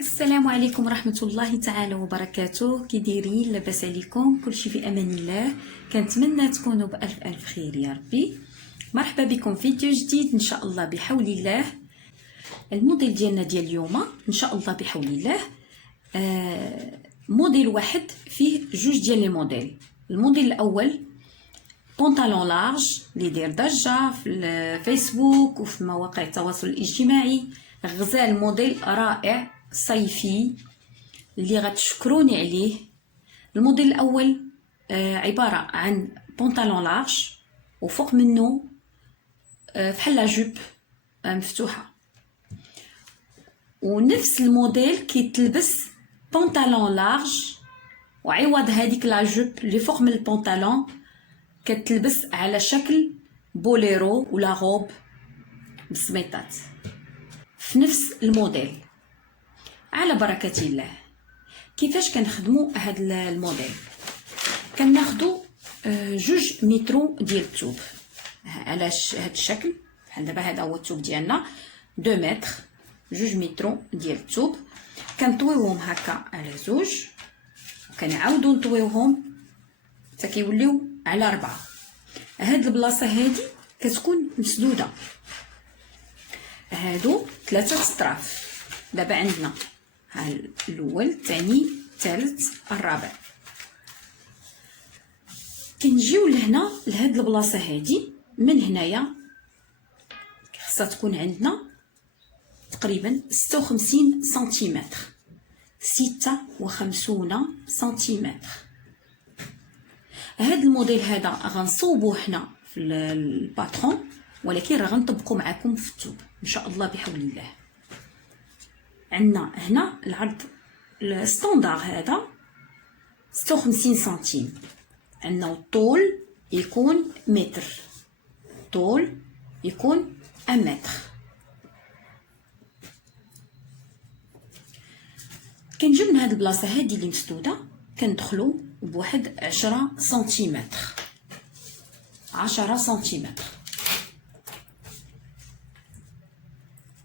السلام عليكم ورحمة الله تعالى وبركاته. كي دايرين؟ لاباس عليكم؟ كلشي في امان الله. كنتمنى تكونوا بالف الف خير يا ربي. مرحبا بكم في فيديو جديد ان شاء الله بحول الله. الموديل ديالنا ديال اليوم ان شاء الله بحول الله موديل واحد فيه جوج ديال لي موديل. الموديل الاول بونطالون لارج اللي داير ضجه في الفيسبوك وفي مواقع التواصل الاجتماعي. غزال موديل رائع صيفي اللي غتشكروني عليه. الموديل الاول عباره عن بونطالون لارج وفوق منه بحال لا جوب مفتوحه، ونفس الموديل كيتلبس بونطالون لارج وعوض هذيك لا جوب اللي فوق من البونطالون كتلبس على شكل بوليرو ولا غوب بسميطات في نفس الموديل. على بركة الله. كيفاش كنخدموا هاد الموديل؟ كناخدوا جوج مترو ديال الثوب على هاد الشكل. بحال دابا هذا هو الثوب ديالنا 2 متر، جوج مترو ديال الثوب. كنطويوهم هكا على زوج وكنعاودوا نطويوهم حتى كيوليو على 4. هاد البلاصه هادي كتكون مسدوده. هادو 3 سطراف. دابا عندنا الاول الثاني الثالث الرابع. كنجيو لهنا لهاد البلاصه هادي. من هنايا خاصها تكون عندنا تقريبا 56 سنتيمتر، 56 سنتيمتر. هاد الموديل هذا غنصوبوه حنا في الباترون، ولكن راه غنطبقو معكم في الثوب ان شاء الله بحول الله. عندنا هنا العرض الستاندار هذا 56 سنتيم. عندنا الطول يكون متر، طول يكون 1 متر. كنجيو من هاد البلاصه هادي اللي مسدوده كندخلو بواحد 10 سنتيمتر، 10 سنتيمتر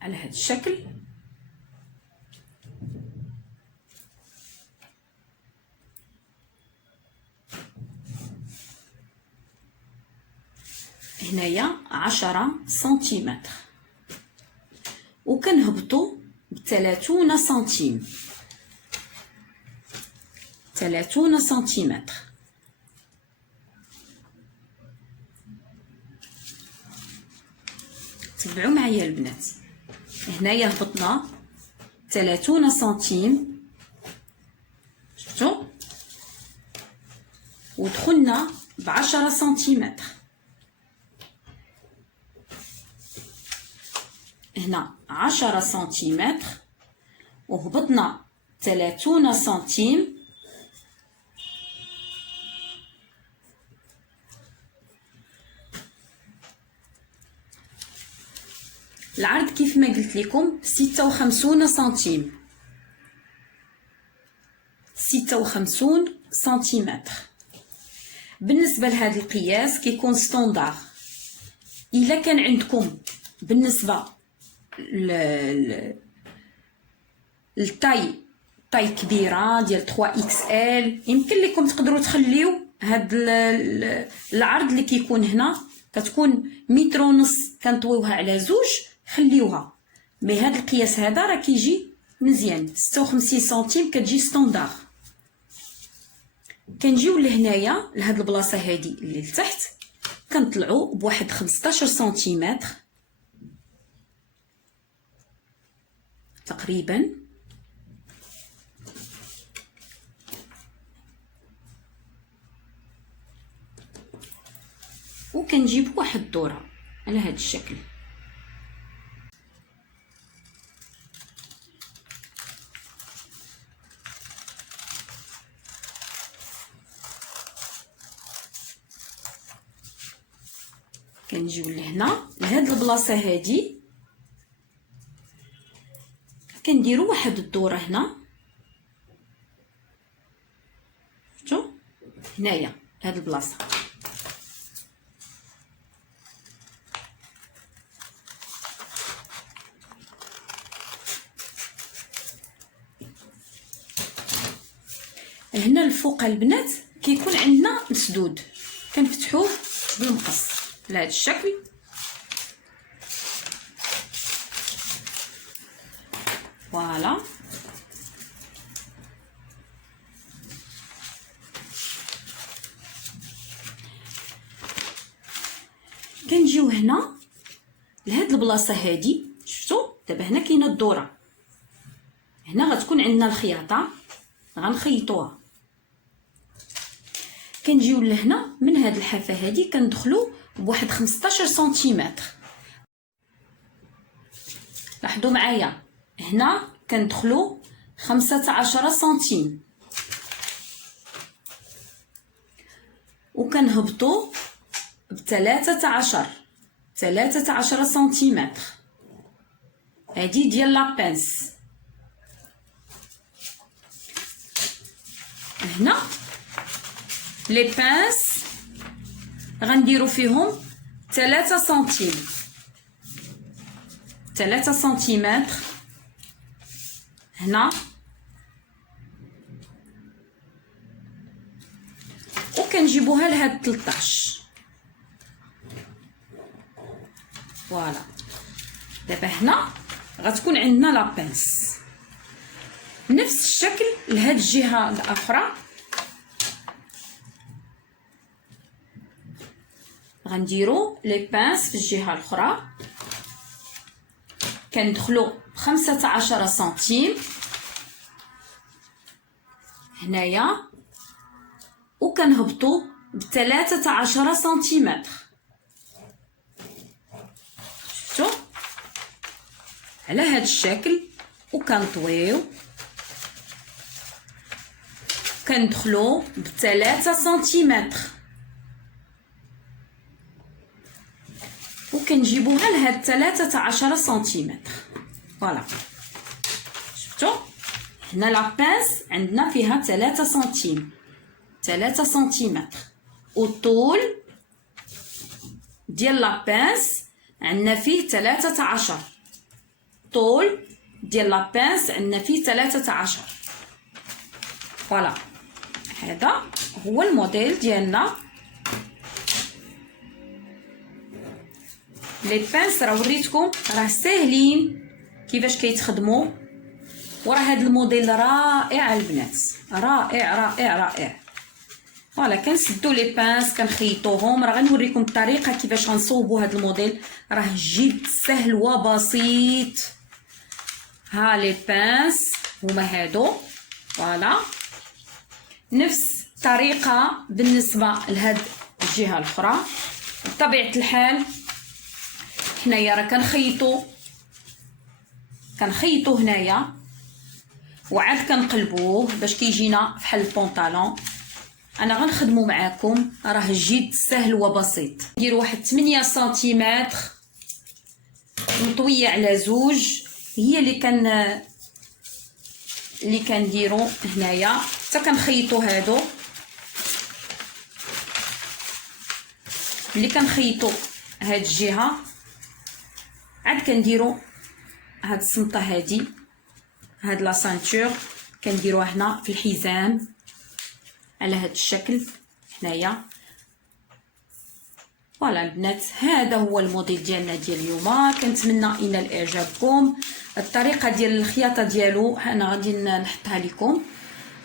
على هاد الشكل. هنايا 10 سنتيمتر وكنهبطو ب30 سنتيم، 30 سنتيمتر. تبعوا معايا البنات. هنايا هبطنا 30 سنتيم، شفتوا؟ ودخلنا ب10 سنتيمتر. هنا 10 سنتيمتر وهبطنا 30 سنتيم. العرض كيف ما قلت لكم 56 سنتيم، 56 سنتيمتر. بالنسبه لهذا القياس كيكون ستاندار. الا كان عندكم بالنسبه الطاي كبيره ديال 3 اكس ال، يمكن لكم تقدروا تخليو هاد العرض اللي كيكون هنا كتكون متر ونص كنطويوها على زوج، خليوها. مي هاد القياس هذا راه كيجي مزيان، 56 سنتيم كتجي ستاندار. كنجيو لهنايا لهاد البلاصه هادي اللي لتحت كنطلعوا بواحد 15 سنتيمتر تقريبا. وكنجيب واحد الدوره على هذا الشكل. كنجيو لهنا لهاد البلاصه هادي كنديروا واحد الدوره هنا، شفتوا؟ هنايا لهاد البلاصه هنا الفوق البنات كيكون عندنا مسدود، كنفتحوه بالمقص على هذا الشكل. فوالا كنجيو هنا لهاد البلاصه هادي، شفتوا دابا هنا كاينه الدوره، هنا غتكون عندنا الخياطه غنخيطوها. كنجيو لهنا من هاد الحافه هادي كندخلو بواحد 15 سنتيمتر. لاحظوا معايا هنا كندخلو 15 سنتيم وكنهبطو ب13 سنتيمتر. هادي ديال لابنس. هنا لي بانس غنديرو فيهم 3 سنتيم، 3 سنتيمتر هنا، وكنجيبوها لهاد 13. فوالا دابا هنا غتكون عندنا لابنس نفس الشكل لهاد الجهه الاخرى. غنديرو لي بانس في الجهه الاخرى، كندخلو 15 سنتيم هنايا وكنهبطو ب13 سنتيمتر. شفتوا على هذا الشكل، وكنطويو كندخلو ب3 سنتيمتر وكنجيبوها لهاد 13 سنتيمتر. فوالا شفتوا هنا لابانس عندنا فيها 3 سنتيم، 3 سنتيمتر، والطول ديال لابانس عندنا فيه 13. طول ديال لابانس عندنا فيه 13. فوالا هذا هو الموديل ديالنا. لي بانس راه وريتكم راه ساهلين كيفاش كيتخدموا، وراه هذا الموديل رائع البنات، رائع رائع رائع. فوالا كنسدو لي بانس كنخيطوهم، راه غنوريكم الطريقه كيفاش غنصوبوا هذا الموديل، راه جد سهل وبسيط. ها لي بانس هما هادو. فوالا نفس الطريقه بالنسبه لهاد الجهه الاخرى. بطبيعه الحال حنايا راه كنخيطو هنايا وعاد كنقلبوه باش كيجينا بحال البونطالون. انا غنخدمو معاكم، راه جد سهل وبسيط. ندير واحد 8 سنتيمتر مطويه على زوج، هي اللي كنديرو هنايا حتى كنخيطو هادو. اللي كنخيطو هاد الجهه عاد كنديرو هاد الصمطه هادي، هاد لا سانتور كنديروها هنا في الحزام على هاد الشكل هنايا. فوالا البنات هذا هو الموديل ديالنا ديال اليوم. كنتمنى ينال اعجابكم. الطريقه ديال الخياطه ديالو انا غادي نحطها لكم،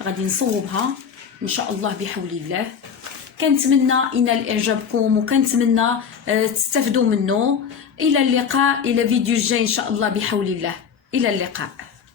غادي نصوبها ان شاء الله بحول الله. كنتمنى ينال اعجابكم وكنتمنى تستافدوا منه. الى اللقاء، الى فيديو جاي ان شاء الله بحول الله. الى اللقاء.